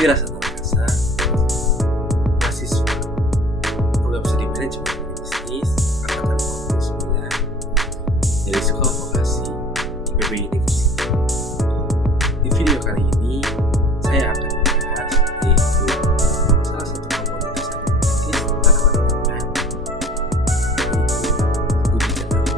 Wirasatama Kasa, mahasiswa program studi manajemen bisnis angkatan 49 dari Sekolah Vokasi IPB University. Di video kali ini saya akan membahas yaitu salah satu komoditas bisnis tanaman pangan, yaitu ubi jalar.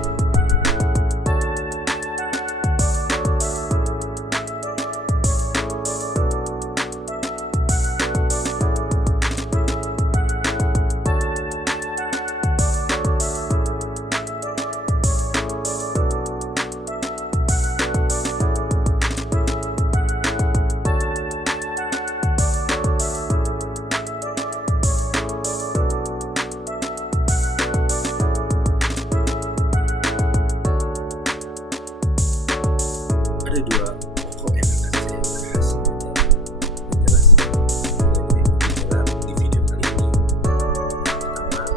Ada dua pokok yang akan saya bahas untuk menjelaskan mengenai ubi jalar di video kali ini. Pertama,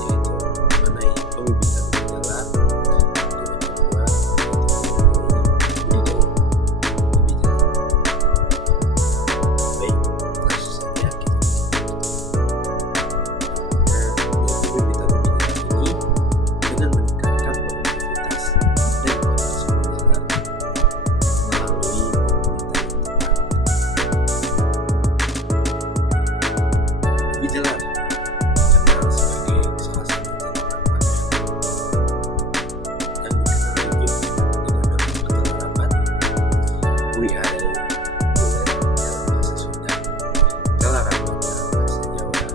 yaitu mengenai pembibitan ubi jalar, dan yang kedua yaitu mengenai ubi jalar. Baik, langsung saja kita pembibitan ubi jalar ini dengan meningkatkan produktivitas dan kualitas ubi jalar melalui pembibitan yang tepat. Ubi jalar dikenal sebagai salah satu tanaman pangan yang dikenal juga dengan nama ketelaran, Ui Adai, dalam bahasa Sunda, Telaran dalam bahasa Jawa,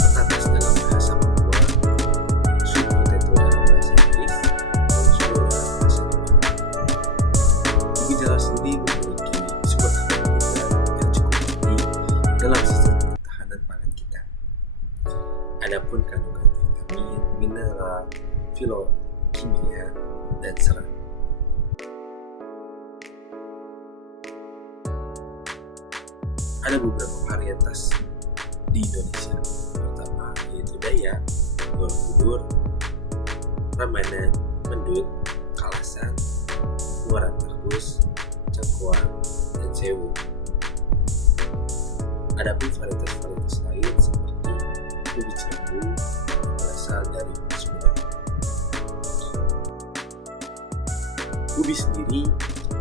Petatas dalam bahasa Papua, Sweet Potato dalam bahasa Inggris, dan Sudo dalam bahasa Jepang. Ubi jalar sendiri memiliki sebuah kandungan yang cukup tinggi dalam sistem ketahanan pangan kita. Adapun kandungan vitamin, mineral, filokimia, dan serat. Ada beberapa varietas di Indonesia. Pertama yaitu Dayak, Borobudur, Ramadan, Mendut, Kalasan, Muara Takus, Cengkuang, dan Sewu. Adapun varietas-varietas lain seperti ubi cilembu yang berasal dari Sumedang. Ubi sendiri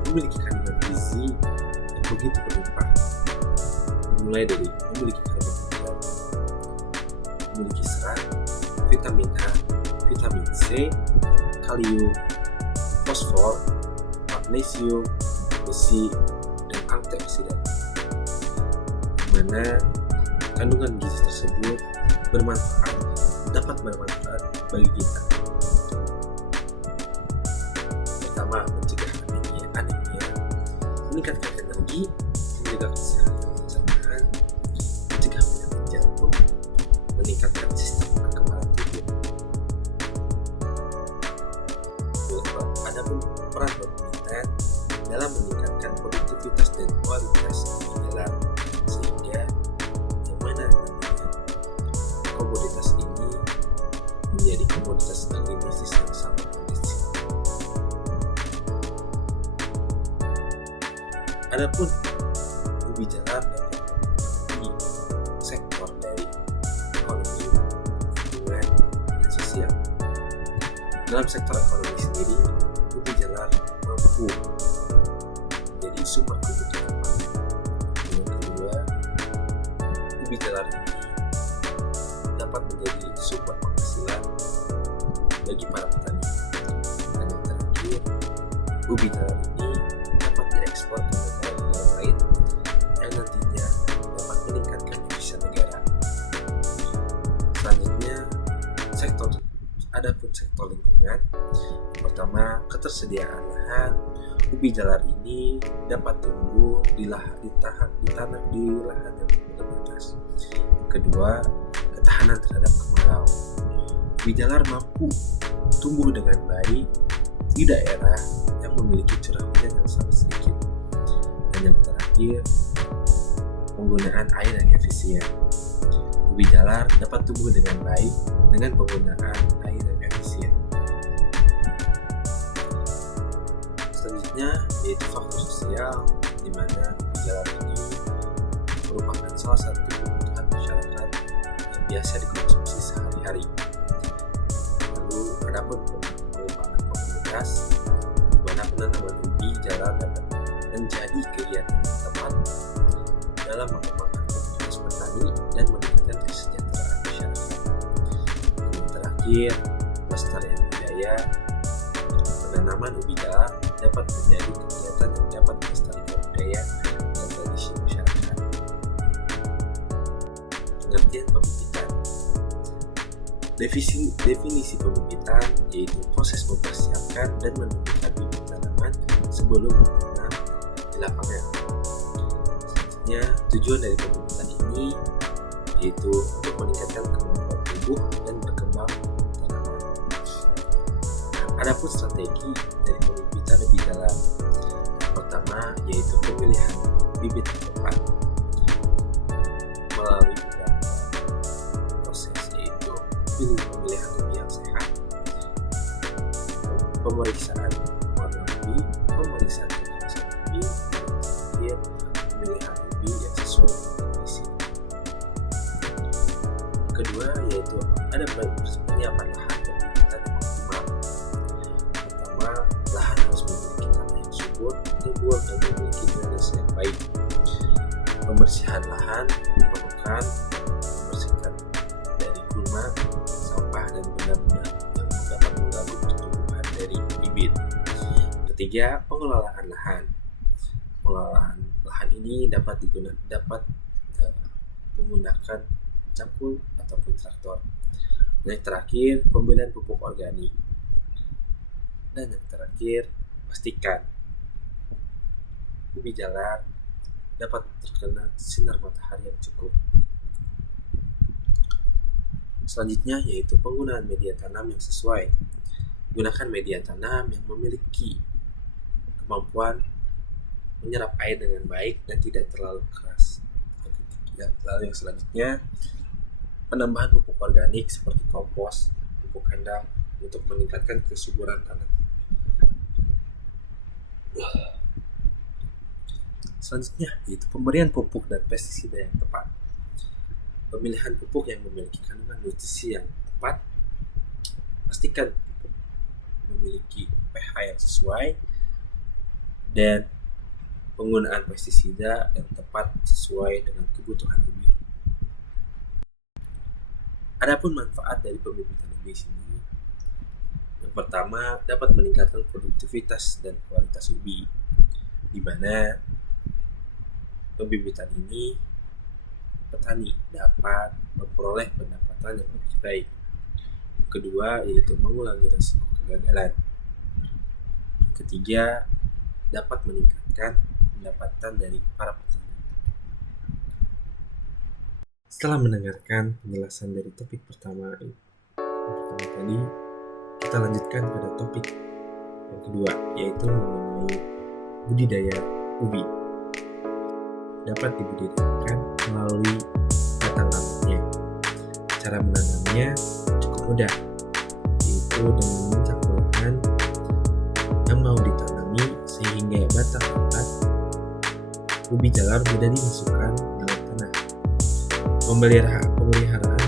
memiliki kandungan gizi yang begitu berlimpah, dimulai dari memiliki karbohidrat, memiliki serat, vitamin A, vitamin C, kalium, fosfor, magnesium, besi, dan antioksidan, di mana kandungan gizi tersebut dapat bermanfaat bagi kita. Pertama, mencegah anemia, meningkatkan energi, menjaga kesehatan pencernaan, mencegah penyakit jantung, meningkatkan sistem kekebalan tubuh. Adapun peran pembibitan dalam meningkatkan produktivitas dan kualitas ubi jalar, sehingga yang mana nantinya komoditas ini menjadi komoditas agribisnis yang sangat kondusif. Adapun ubi jalar dapat memenuhi sektor dari ekonomi, lingkungan, dan sosial. Dalam sektor ekonomi sendiri, ubi jalar mampu menjadi sumber kebutuhan pangan. Yang kedua, ubi jalar ini dapat menjadi sumber penghasilan bagi para petani. Dan yang terakhir, ubi jalar ini dapat diekspor ke negara-negara lain yang nantinya dapat meningkatkan devisa negara. Selanjutnya, adapun sektor lingkungan. Pertama, ketersediaan lahan. Ubi jalar ini dapat tumbuh di tanah di lahan yang terbatas. Yang kedua, ketahanan terhadap kemarau. Ubi jalar mampu tumbuh dengan baik di daerah yang memiliki curah hujan yang sangat sedikit. Dan yang terakhir, penggunaan air yang efisien. Ubi jalar dapat tumbuh dengan baik dengan penggunaan air yang efisien. Selanjutnya yaitu faktor sosial, di mana ubi jalar ini merupakan salah satu kebutuhan masyarakat yang biasa dikonsumsi sehari-hari. Lalu adapun pengembangan komunitas, di mana penanaman ubi jalar dapat menjadi kegiatan yang tepat dalam mengembangkan komunitas petani dan meningkatkan kesejahteraan masyarakat. Yang terakhir, pelestarian budaya. Penanaman ubi jalar dapat menjadi kegiatan yang dapat melestarikan budaya dan tradisi masyarakat. Pengertian pembibitan. Definisi pembibitan yaitu proses mempersiapkan dan menentukan bibit tanaman sebelum ditanam di lapangan. Selanjutnya, tujuan dari pembibitan ini yaitu untuk meningkatkan kemampuan tumbuh dan berkembang tanaman. Adapun strategi dari pembibitan ubi jalar, pertama yaitu pemilihan bibit yang tepat melalui beberapa proses, yaitu pemilihan ubi yang sehat, pemeriksaan warna ubi, pemeriksaan kekerasan ubi, dan pemilihan ubi yang sesuai dengan kondisi. Kedua yaitu ada penyiapan lahan pembibitan yang optimal. Pertama, lahan harus memiliki tanah yang subur, gembur, dan memiliki drainase yang baik. Pembersihan lahan diperlukan membersihkan dari gulma, sampah, dan benda-benda yang dapat mengganggu pertumbuhan dari bibit. Ketiga, pengelolaan lahan. Pengelolaan lahan ini dapat menggunakan cangkul ataupun traktor. Dan yang terakhir, pembelian pupuk organik. Dan yang terakhir, pastikan ubi jalar dapat terkena sinar matahari yang cukup. Selanjutnya yaitu penggunaan media tanam yang sesuai. Gunakan media tanam yang memiliki kemampuan menyerap air dengan baik dan tidak terlalu keras. Lalu yang selanjutnya, penambahan pupuk organik seperti kompos, pupuk kandang untuk meningkatkan kesuburan tanah. Selanjutnya yaitu pemberian pupuk dan pestisida yang tepat. Pemilihan pupuk yang memiliki kandungan nutrisi yang tepat. Pastikan pupuk memiliki pH yang sesuai dan penggunaan pestisida yang tepat sesuai dengan kebutuhan ubi. Adapun manfaat dari pembibitan ubi ini, yang pertama dapat meningkatkan produktivitas dan kualitas ubi, di mana pembibitan ini petani dapat memperoleh pendapatan yang lebih baik. Yang kedua yaitu mengurangi risiko kegagalan. Yang ketiga, dapat meningkatkan pendapatan dari para petani. Setelah mendengarkan penjelasan dari topik pertama tadi, kita lanjutkan pada topik yang kedua, yaitu mengenai budidaya ubi. Dapat dibudidayakan melalui batang rambutnya. Cara menanamnya cukup mudah, yaitu dengan mencangkul lahan yang mau ditanami sehingga batang rapat ubi jalar mudah dimasukkan dalam tanah. Pemeliharaan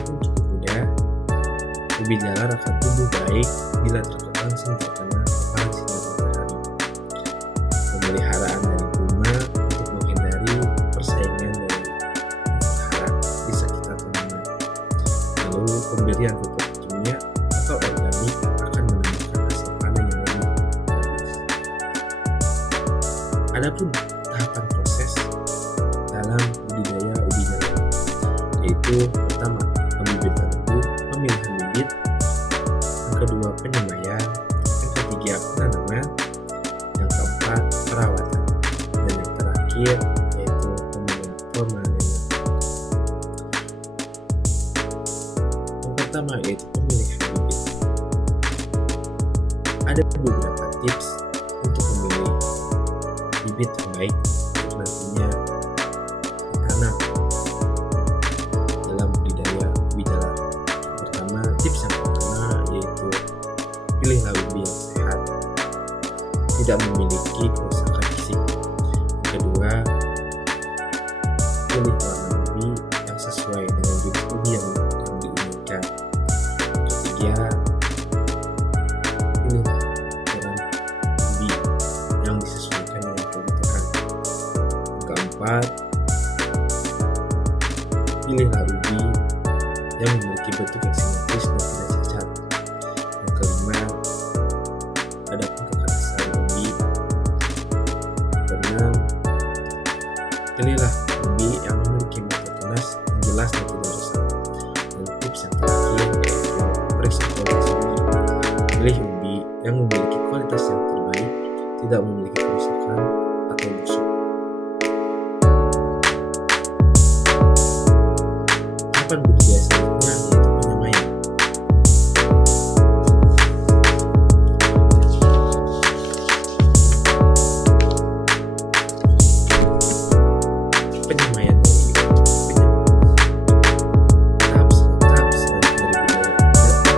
pun cukup mudah. Ubi jalar akan tumbuh baik bila langsung terkena paparan sinar matahari. Pemeliharaan dari gulma untuk menghindari persaingan dari matahari di sekitar tanaman. Lalu pemberian pupuk kimia atau organik akan menambahkan hasil panen yang lebih bagus. Adapun tahapan proses dalam budidaya ubi jalar, yaitu pertama pembibitan ubi, pemilihan bibit, yang kedua penyembaian, yang ketiga penanaman, yang keempat perawatan, dan yang terakhir yaitu pemanenan. Yang pertama yaitu pemilihan bibit. Ada beberapa tips untuk memilih bibit terbaik untuk nantinya ditanam dalam budidaya ubi jalar. Tips yang pertama yaitu pilihlah ubi yang sehat, tidak memiliki kerusakan fisik. Yang kedua, pilih warna keempat, pilihlah ubi yang memiliki bentuk yang simetris dan tidak cacat. Yang kelima, adapun kekerasan ubi. Keenam, pilihlah ubi yang memiliki mata tunas yang jelas dan tidak rusak. Dan tips yang terakhir yaitu periksa kualitas ubi. Pilih ubi yang memiliki kualitas yang terbaik, tidak memiliki kerusakan atau busuk. Tahapan budidaya selanjutnya yaitu penyemaian. Penyemaian tahap selanjutnya dari budidaya ubi jalar yaitu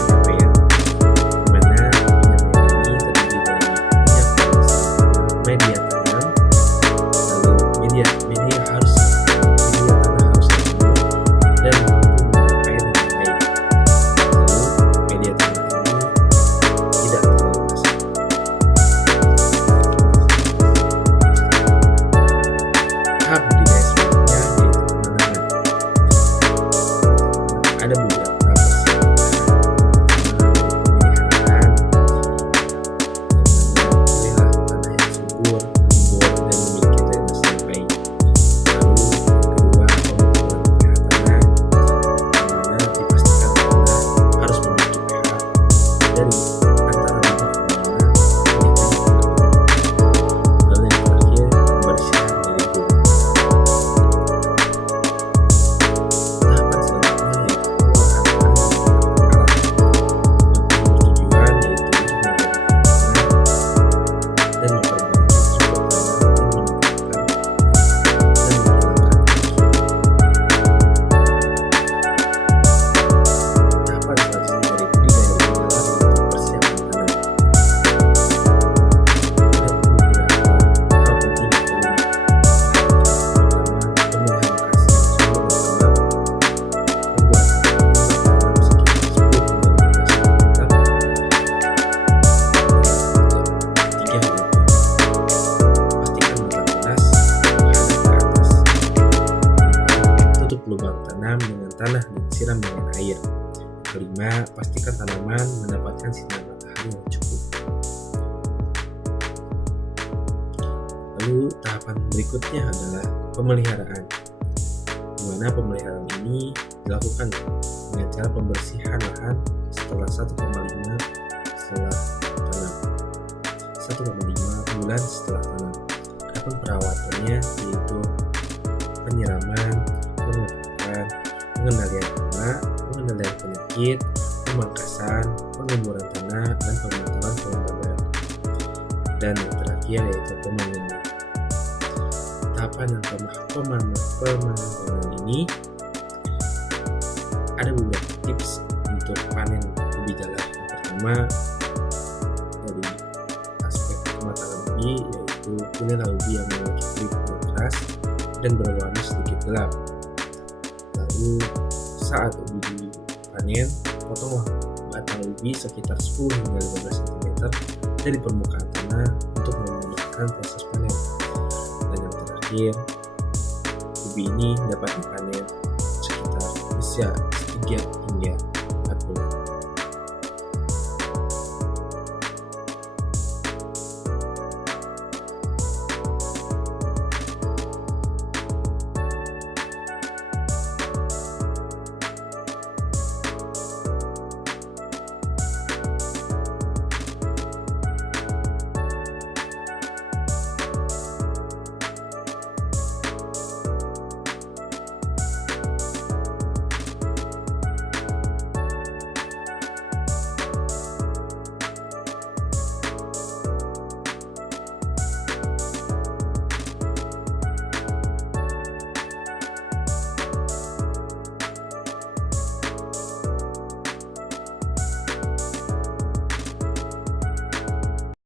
penyemaian, di mana penyemaian ini terdiri dari media tanam, lalu media harus media tanah harus subur dan mampu menyerap air dengan baik. Lalu media tanah ini tidak terlalu basah. Tahap budidaya selanjutnya yaitu penanaman. Ada beberapa persiapan pemeliharaan, pilihlah tanah yang subur, gembur, dan memiliki drainase yang baik. Lalu kedua, pengukuran pH tanah, di mana dipastikan tanah harus memiliki pH dari antara 5,5 hingga 7,5. Lalu yang terakhir, pembersihan dari gulma. Tahapan selanjutnya yaitu pengolahan tanah menggunakan alat yang bertujuan yaitu untuk menggantikan dan memperbaiki struktur tanah dan meningkatkan dan menghilangkan kerusakan. Tahapan selanjutnya dari budidaya ubi jalar yaitu persiapan tanam. Ada beberapa hal penting yang perlu dilakukan. Pertama, pemilihan lokasi yang sumber dan aman, membuat tanam sekitar 10 hingga 15 cm. Ketiga yaitu pastikan mata tunas menghadap ke atas. Keempat, tutup lubang tanam dengan tanah dan siram dengan air. Kelima, pastikan tanaman mendapatkan sinar matahari yang cukup. Lalu tahapan berikutnya adalah pemeliharaan, di mana pemeliharaan ini dilakukan dengan cara pembersihan lahan setelah 1,5 setelah tanam, 1,5 bulan setelah tanam. Adapun perawatannya yaitu penyiraman, pemupukan, pengendalian hama, pengendalian penyakit, pemangkasan, pengemburan tanah, dan pemantauan kelembaban. Dan yang terakhir yaitu pemanggangan. Tahapan yang pemanggangan ini ada beberapa tips untuk panen ubi jalar. Yang pertama, dari aspek kematangan ubi yaitu pilihlah ubi yang memiliki kulit yang keras dan berwarna sedikit gelap. Lalu saat ubi dipanen, potonglah batang ubi sekitar 10 hingga 15 cm dari permukaan tanah untuk memudahkan proses panen. Dan yang terakhir, ubi ini dapat dipanen sekitar usia 3 hingga